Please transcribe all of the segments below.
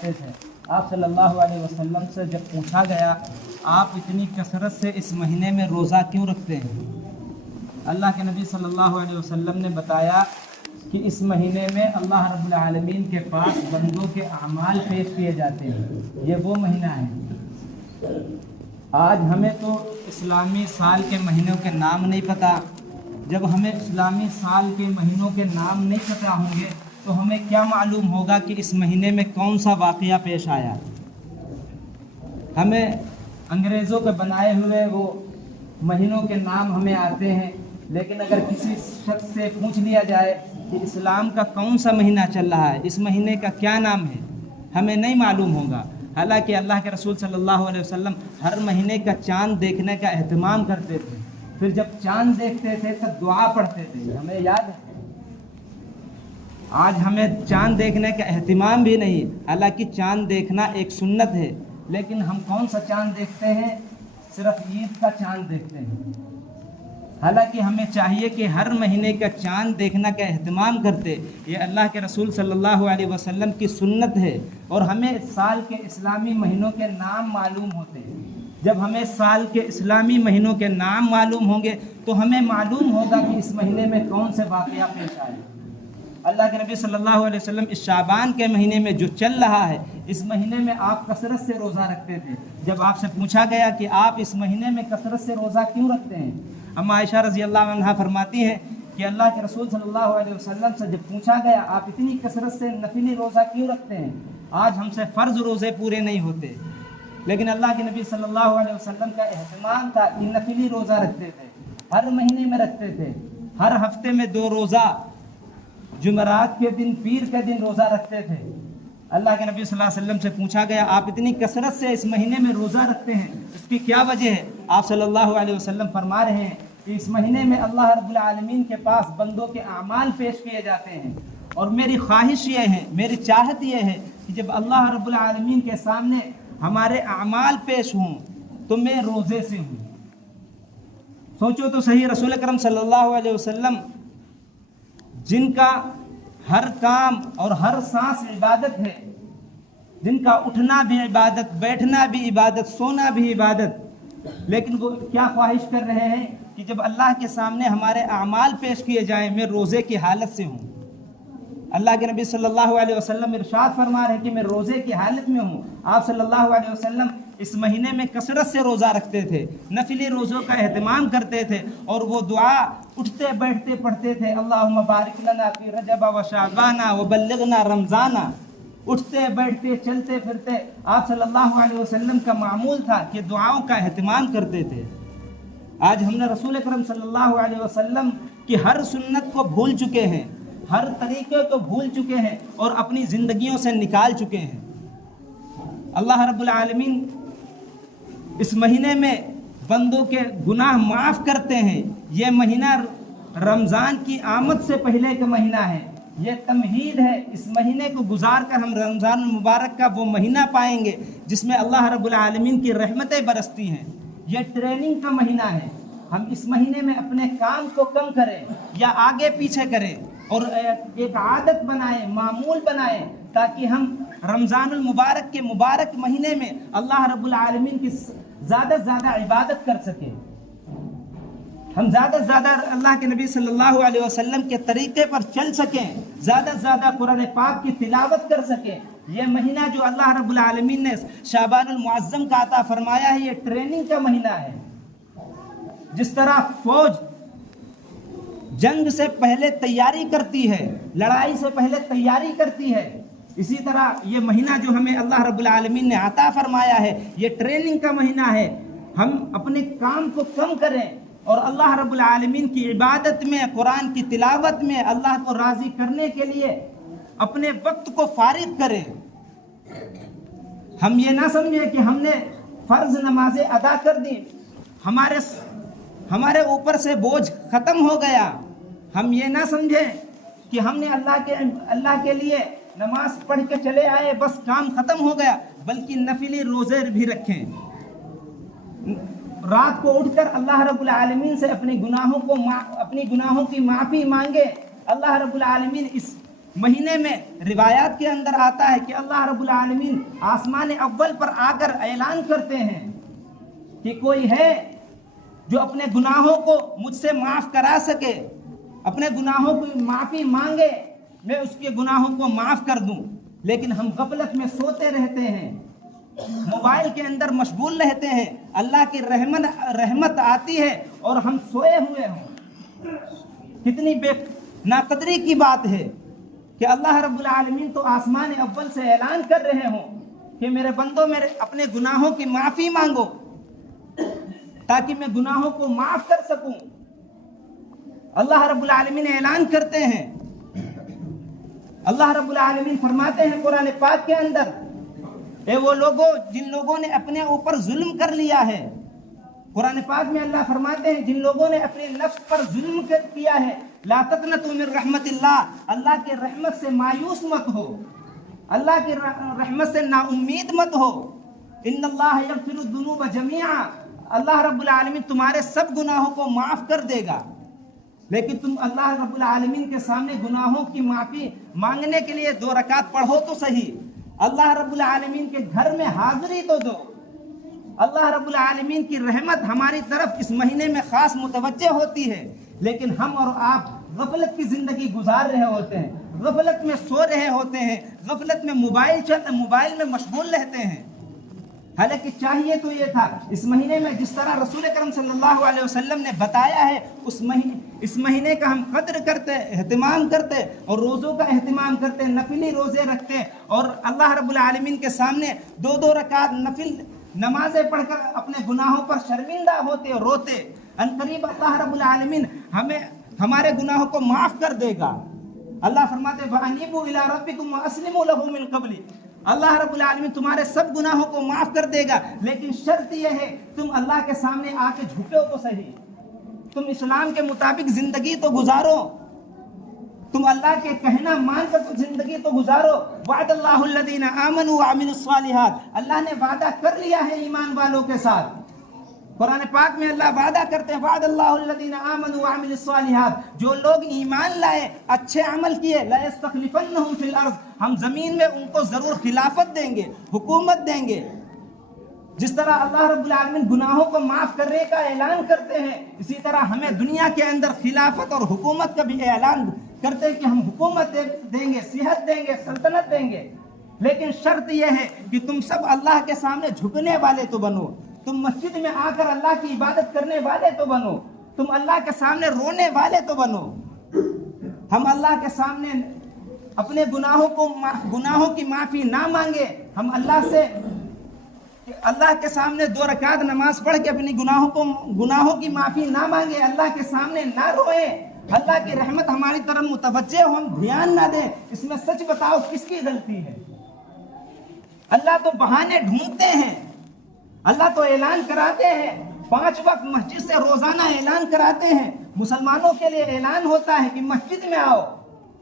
کرتے تھے۔ آپ صلی اللہ علیہ وسلم سے جب پوچھا گیا آپ اتنی کثرت سے اس مہینے میں روزہ کیوں رکھتے ہیں؟ اللہ کے نبی صلی اللہ علیہ وسلم نے بتایا کہ اس مہینے میں اللہ رب العالمین کے پاس بندوں کے اعمال پیش کیے جاتے ہیں، یہ وہ مہینہ ہے۔ آج ہمیں تو اسلامی سال کے مہینوں کے نام نہیں پتہ۔ جب ہمیں اسلامی سال کے مہینوں کے نام نہیں پتہ ہوں گے تو ہمیں کیا معلوم ہوگا کہ اس مہینے میں کون سا واقعہ پیش آیا؟ ہمیں انگریزوں کے بنائے ہوئے وہ مہینوں کے نام ہمیں آتے ہیں، لیکن اگر کسی شخص سے پوچھ لیا جائے کہ اسلام کا کون سا مہینہ چل رہا ہے، اس مہینے کا کیا نام ہے، ہمیں نہیں معلوم ہوگا۔ حالانکہ اللہ کے رسول صلی اللہ علیہ وسلم ہر مہینے کا چاند دیکھنے کا اہتمام کرتے تھے، پھر جب چاند دیکھتے تھے تب دعا پڑھتے تھے، ہمیں یاد ہے۔ آج ہمیں چاند دیکھنے کا اہتمام بھی نہیں، حالانکہ چاند دیکھنا ایک سنت ہے، لیکن ہم کون سا چاند دیکھتے ہیں؟ صرف عید کا چاند دیکھتے ہیں۔ حالانکہ ہمیں چاہیے کہ ہر مہینے کا چاند دیکھنا کا اہتمام کرتے، یہ اللہ کے رسول صلی اللہ علیہ وسلم کی سنت ہے، اور ہمیں سال کے اسلامی مہینوں کے نام معلوم ہوتے ہیں۔ جب ہمیں سال کے اسلامی مہینوں کے نام معلوم ہوں گے تو ہمیں معلوم ہوگا کہ اس مہینے میں کون سے واقعہ پیش آئے۔ اللہ کے نبی صلی اللہ علیہ وسلم اس شعبان کے مہینے میں جو چل رہا ہے، اس مہینے میں آپ کثرت سے روزہ رکھتے تھے۔ جب آپ سے پوچھا گیا کہ آپ اس مہینے میں کثرت سے روزہ کیوں رکھتے ہیں، اما عائشہ رضی اللہ عنہا فرماتی ہیں کہ اللہ کے رسول صلی اللہ علیہ وسلم سے جب پوچھا گیا آپ اتنی کثرت سے نفلی روزہ کیوں رکھتے ہیں؟ آج ہم سے فرض روزے پورے نہیں ہوتے، لیکن اللہ کے نبی صلی اللہ علیہ وسلم کا اہتمام تھا کہ نفلی روزہ رکھتے تھے، ہر مہینے میں رکھتے تھے، ہر ہفتے میں 2 روزہ، جمعرات کے دن، پیر کے دن روزہ رکھتے تھے۔ اللہ کے نبی صلی اللہ علیہ وسلم سے پوچھا گیا آپ اتنی کثرت سے اس مہینے میں روزہ رکھتے ہیں، اس کی کیا وجہ ہے؟ آپ صلی اللہ علیہ وسلم فرما رہے ہیں کہ اس مہینے میں اللہ رب العالمین کے پاس بندوں کے اعمال پیش کیے جاتے ہیں، اور میری خواہش یہ ہے، میری چاہت یہ ہے کہ جب اللہ رب العالمین کے سامنے ہمارے اعمال پیش ہوں تو میں روزے سے ہوں۔ سوچو تو صحیح، رسول اکرم صلی اللہ علیہ وسلم جن کا ہر کام اور ہر سانس عبادت ہے، جن کا اٹھنا بھی عبادت، بیٹھنا بھی عبادت، سونا بھی عبادت، لیکن وہ کیا خواہش کر رہے ہیں کہ جب اللہ کے سامنے ہمارے اعمال پیش کیے جائیں میں روزے کی حالت سے ہوں۔ اللہ کے نبی صلی اللہ علیہ وسلم ارشاد فرما رہے ہیں کہ میں روزے کی حالت میں ہوں۔ آپ صلی اللہ علیہ وسلم اس مہینے میں کثرت سے روزہ رکھتے تھے، نفلی روزوں کا اہتمام کرتے تھے، اور وہ دعا اٹھتے بیٹھتے پڑھتے تھے، اللہم بارک لنا فی رجب و شعبان و بلغنا رمضان۔ اٹھتے بیٹھتے چلتے پھرتے آپ صلی اللہ علیہ وسلم کا معمول تھا کہ دعاؤں کا اہتمام کرتے تھے۔ آج ہم نے رسول اکرم صلی اللہ علیہ وسلم کی ہر سنت کو بھول چکے ہیں، ہر طریقے کو بھول چکے ہیں اور اپنی زندگیوں سے نکال چکے ہیں۔ اللہ رب العالمین اس مہینے میں بندوں کے گناہ معاف کرتے ہیں۔ یہ مہینہ رمضان کی آمد سے پہلے کا مہینہ ہے، یہ تمہید ہے۔ اس مہینے کو گزار کر ہم رمضان المبارک کا وہ مہینہ پائیں گے جس میں اللہ رب العالمین کی رحمتیں برستی ہیں۔ یہ ٹریننگ کا مہینہ ہے، ہم اس مہینے میں اپنے کام کو کم کریں یا آگے پیچھے کریں اور ایک عادت بنائیں، معمول بنائیں، تاکہ ہم رمضان المبارک کے مبارک مہینے میں اللہ رب العالمین کی زیادہ سے زیادہ عبادت کر سکیں، ہم زیادہ سے زیادہ اللہ کے نبی صلی اللہ علیہ وسلم کے طریقے پر چل سکیں، زیادہ سے زیادہ قرآن پاک کی تلاوت کر سکیں۔ یہ مہینہ جو اللہ رب العالمین نے شعبان المعظم کا عطا فرمایا ہے، یہ ٹریننگ کا مہینہ ہے۔ جس طرح فوج جنگ سے پہلے تیاری کرتی ہے، لڑائی سے پہلے تیاری کرتی ہے، اسی طرح یہ مہینہ جو ہمیں اللہ رب العالمین نے عطا فرمایا ہے یہ ٹریننگ کا مہینہ ہے۔ ہم اپنے کام کو کم کریں اور اللہ رب العالمین کی عبادت میں، قرآن کی تلاوت میں اللہ کو راضی کرنے کے لیے اپنے وقت کو فارغ کریں۔ ہم یہ نہ سمجھیں کہ ہم نے فرض نمازیں ادا کر دی، ہمارے اوپر سے بوجھ ختم ہو گیا۔ ہم یہ نہ سمجھیں کہ ہم نے اللہ کے لیے نماز پڑھ کے چلے آئے، بس کام ختم ہو گیا، بلکہ نفلی روزے بھی رکھیں۔ رات کو اٹھ کر اللہ رب العالمین سے اپنی گناہوں کی معافی مانگے۔ اللہ رب العالمین اس مہینے میں روایات کے اندر آتا ہے کہ اللہ رب العالمین آسمان اول پر آ کر اعلان کرتے ہیں کہ کوئی ہے جو اپنے گناہوں کو مجھ سے معاف کرا سکے، اپنے گناہوں کی معافی مانگے، میں اس کے گناہوں کو معاف کر دوں۔ لیکن ہم غفلت میں سوتے رہتے ہیں، موبائل کے اندر مشغول رہتے ہیں، اللہ کی رحمت آتی ہے اور ہم سوئے ہوئے ہوں۔ کتنی بے ناقدری کی بات ہے کہ اللہ رب العالمین تو آسمان اول سے اعلان کر رہے ہوں کہ میرے بندوں میرے اپنے گناہوں کی معافی مانگو تاکہ میں گناہوں کو معاف کر سکوں۔ اللہ رب العالمین اعلان کرتے ہیں، اللہ رب العالمین فرماتے ہیں قرآن پاک کے اندر، اے وہ لوگوں جن لوگوں نے اپنے اوپر ظلم کر لیا ہے، قرآن پاک میں اللہ فرماتے ہیں جن لوگوں نے اپنے نفس پر ظلم کیا ہے، لا تقنطوا من رحمت اللہ، اللہ کے رحمت سے مایوس مت ہو، اللہ کی رحمت سے نا امید مت ہو۔ ان اللہ یغفر الذنوب جميعا، اللہ رب العالمین تمہارے سب گناہوں کو معاف کر دے گا، لیکن تم اللہ رب العالمین کے سامنے گناہوں کی معافی مانگنے کے لیے 2 رکعت پڑھو تو صحیح، اللہ رب العالمین کے گھر میں حاضری تو دو۔ اللہ رب العالمین کی رحمت ہماری طرف اس مہینے میں خاص متوجہ ہوتی ہے، لیکن ہم اور آپ غفلت کی زندگی گزار رہے ہوتے ہیں، غفلت میں سو رہے ہوتے ہیں، غفلت میں موبائل میں مشغول رہتے ہیں۔ حالانکہ چاہیے تو یہ تھا اس مہینے میں جس طرح رسول کرم صلی اللہ علیہ وسلم نے بتایا ہے اس مہینے کا ہم قدر کرتے، اہتمام کرتے اور روزوں کا اہتمام کرتے، نفلی روزے رکھتے اور اللہ رب العالمین کے سامنے 2 رکعت نفل نمازیں پڑھ کر اپنے گناہوں پر شرمندہ ہوتے اور روتے، عنقریب اللہ رب العالمین ہمارے گناہوں کو معاف کر دے گا۔ اللہ فرماتے ہیں وَأَنِيبُوا إِلَىٰ رَبِّكُمْ وَأَسْلِمُوا لَهُ مِن قَبْلِ، اللہ رب العالمین تمہارے سب گناہوں کو معاف کر دے گا، لیکن شرط یہ ہے تم اللہ کے سامنے آ کے جھکو تو صحیح، تم اسلام کے مطابق زندگی تو گزارو، تم اللہ کے کہنا مان کر تو زندگی تو گزارو۔ وعد اللہ الذین آمنوا وعملوا الصالحات، اللہ نے وعدہ کر لیا ہے ایمان والوں کے ساتھ۔ قرآن پاک میں اللہ وعدہ کرتے ہیں وعد اللہ الذین آمنوا وعملوا الصالحات، جو لوگ ایمان لائے، اچھے عمل کیے، لَيَسْتَخْلِفَنَّهُمْ فِي الْأَرْضِ، ہم زمین میں ان کو ضرور خلافت دیں گے، حکومت دیں گے۔ جس طرح اللہ رب العالمین گناہوں کو معاف کرنے کا اعلان کرتے ہیں، اسی طرح ہمیں دنیا کے اندر خلافت اور حکومت کا بھی اعلان کرتے ہیں کہ ہم حکومت دیں گے، صحت دیں گے، سلطنت دیں گے، لیکن شرط یہ ہے کہ تم سب اللہ کے سامنے جھکنے والے تو بنو، تم مسجد میں آ کر اللہ کی عبادت کرنے والے تو بنو، تم اللہ کے سامنے رونے والے تو بنو۔ ہم اللہ کے سامنے اپنے گناہوں کی معافی نہ مانگے، ہم اللہ کے سامنے 2 رکعت نماز پڑھ کے اپنی گناہوں کی معافی نہ مانگے، اللہ کے سامنے نہ روئیں، اللہ کی رحمت ہماری طرف متوجہ ہو، ہم دھیان نہ دیں، اس میں سچ بتاؤ کس کی غلطی ہے؟ اللہ تو بہانے ڈھونڈتے ہیں، اللہ تو اعلان کراتے ہیں، 5 وقت مسجد سے روزانہ اعلان کراتے ہیں، مسلمانوں کے لیے اعلان ہوتا ہے کہ مسجد میں آؤ،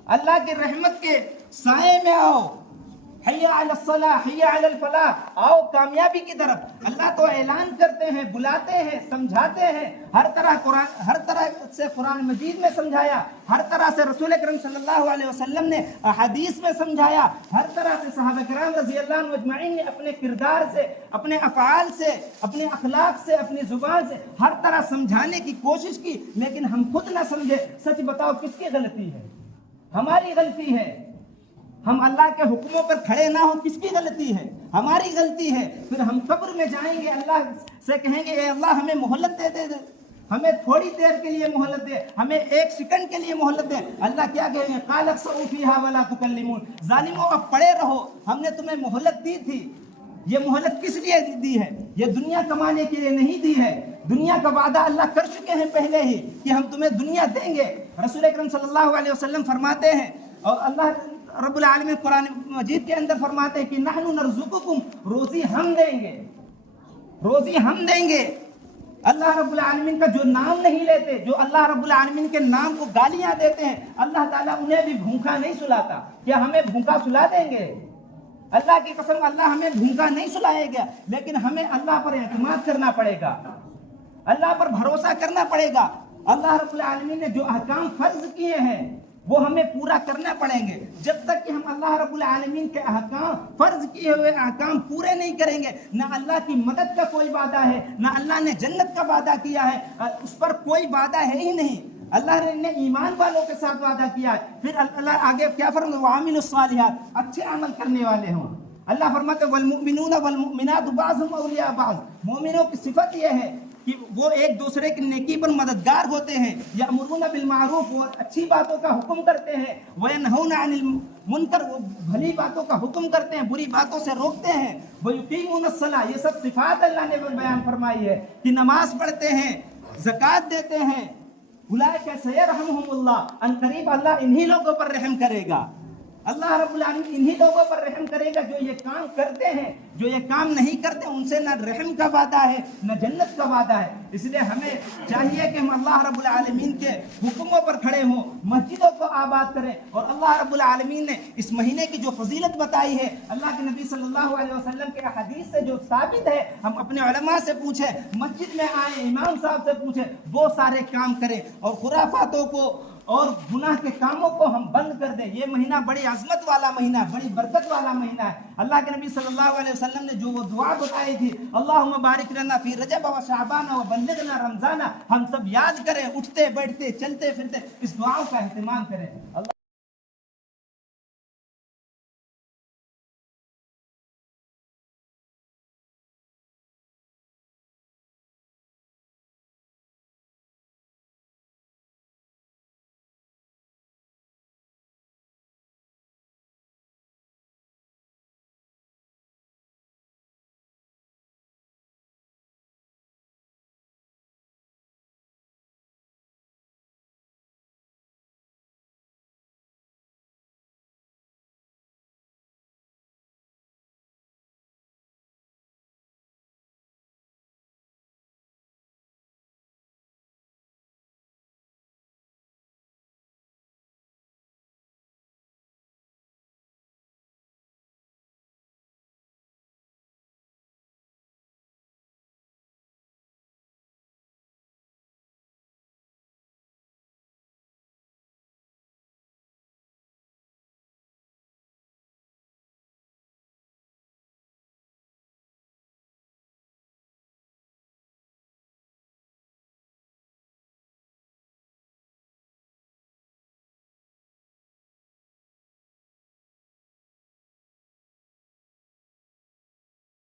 اللہ کی رحمت کے سائے میں آؤ، حی علی الصلاح حی علی الفلاح، آؤ کامیابی کی طرف۔ اللہ تو اعلان کرتے ہیں، بلاتے ہیں، سمجھاتے ہیں، ہر طرح سے قرآن مجید میں سمجھایا، ہر طرح سے رسول کریم صلی اللہ علیہ وسلم نے احادیث میں سمجھایا، ہر طرح سے صحابہ کرام رضی اللہ عنہم اجمعین نے اپنے کردار سے، اپنے افعال سے، اپنے اخلاق سے، اپنی زبان سے ہر طرح سمجھانے کی کوشش کی، لیکن ہم خود نہ سمجھے۔ سچ بتاؤ کس کی غلطی ہے؟ ہماری غلطی ہے۔ ہم اللہ کے حکموں پر کھڑے نہ ہوں، کس کی غلطی ہے؟ ہماری غلطی ہے۔ پھر ہم قبر میں جائیں گے، اللہ سے کہیں گے اے اللہ ہمیں مہلت دے، ہمیں تھوڑی دیر کے لیے مہلت دے، ہمیں 1 سیکنڈ کے لیے مہلت دے۔ اللہ کیا کہیں گے؟ قال اخسئوا فیہا ولا تکلمون، ظالموں اب پڑے رہو، ہم نے تمہیں مہلت دی تھی۔ یہ مہلت کس لیے دی ہے؟ یہ دنیا کمانے کے لیے نہیں دی ہے، دنیا کا وعدہ اللہ کر چکے ہیں پہلے ہی کہ ہم تمہیں دنیا دیں گے۔ رسول اکرم صلی اللہ علیہ وسلم فرماتے ہیں اور اللہ رب العالمین قرآن مجید کے اندر فرماتے ہیں کہ نحن نرزقکم، روزی ہم دیں گے، روزی ہم دیں گے۔ اللہ رب العالمین کا جو نام نہیں لیتے، جو اللہ رب العالمین کے نام کو گالیاں دیتے ہیں، اللہ تعالیٰ انہیں بھی بھوکا نہیں سلاتا۔ کیا ہمیں بھوکا سلا دیں گے؟ اللہ کی قسم اللہ ہمیں بھوکا نہیں سلائے گا، لیکن ہمیں اللہ پر اعتماد کرنا پڑے گا، اللہ پر بھروسہ کرنا پڑے گا۔ اللہ رب العالمین نے جو احکام فرض کیے ہیں وہ ہمیں پورا کرنا پڑیں گے. جب تک کہ ہم اللہ رب العالمین کے احکام، فرض کیے ہوئے احکام پورے نہیں کریں گے، نہ اللہ کی مدد کا کوئی وعدہ ہے، نہ اللہ نے جنت کا وعدہ کیا ہے، اس پر کوئی وعدہ ہے ہی نہیں. اللہ نے ایمان والوں کے ساتھ وعدہ کیا ہے. پھر اللہ آگے کیا فرماتا ہے؟ وَعَامِلُوا الصَّالِحَاتِ، اچھے عمل کرنے والے ہوں. اللہ فرماتے ہیں وَالْمُؤْمِنُونَ وَالْمُؤْمِنَاتُ بَعْضُهُمْ أَوْلِيَاءُ بَعْضٍ، مومنوں کی صفت یہ ہے کہ وہ ایک دوسرے کی نیکی پر مددگار ہوتے ہیں. یأمرون بالمعروف، وہ اچھی باتوں کا حکم کرتے ہیں. وینہون عن المنکر، وہ بھلی باتوں کا حکم کرتے ہیں، بری باتوں سے روکتے ہیں. ویقیمون الصلاۃ، یہ سب صفات اللہ نے بیان فرمائی ہے کہ نماز پڑھتے ہیں، زکوٰۃ دیتے ہیں. اولئک سیرحمہم اللہ، ان قریب اللہ انہی لوگوں پر رحم کرے گا. اللہ رب العالمین انہی لوگوں پر رحم کرے گا جو یہ کام کرتے ہیں. جو یہ کام نہیں کرتے ان سے نہ رحم کا وعدہ ہے نہ جنت کا وعدہ ہے. اس لیے ہمیں چاہیے کہ ہم اللہ رب العالمین کے حکموں پر کھڑے ہوں، مسجدوں کو آباد کریں. اور اللہ رب العالمین نے اس مہینے کی جو فضیلت بتائی ہے، اللہ کے نبی صلی اللہ علیہ وسلم کے حدیث سے جو ثابت ہے، ہم اپنے علماء سے پوچھیں، مسجد میں آئیں، امام صاحب سے پوچھیں، وہ سارے کام کریں اور خرافاتوں کو اور گناہ کے کاموں کو ہم بند کر دیں. یہ مہینہ بڑی عظمت والا مہینہ ہے، بڑی برکت والا مہینہ ہے. اللہ کے نبی صلی اللہ علیہ وسلم نے جو وہ دعا بتائی تھی، اللہم بارک لنا فی رجب و شعبان و بلغنا رمضان، ہم سب یاد کریں، اٹھتے بیٹھتے چلتے پھرتے اس دعاؤں کا اہتمام کریں. اللہ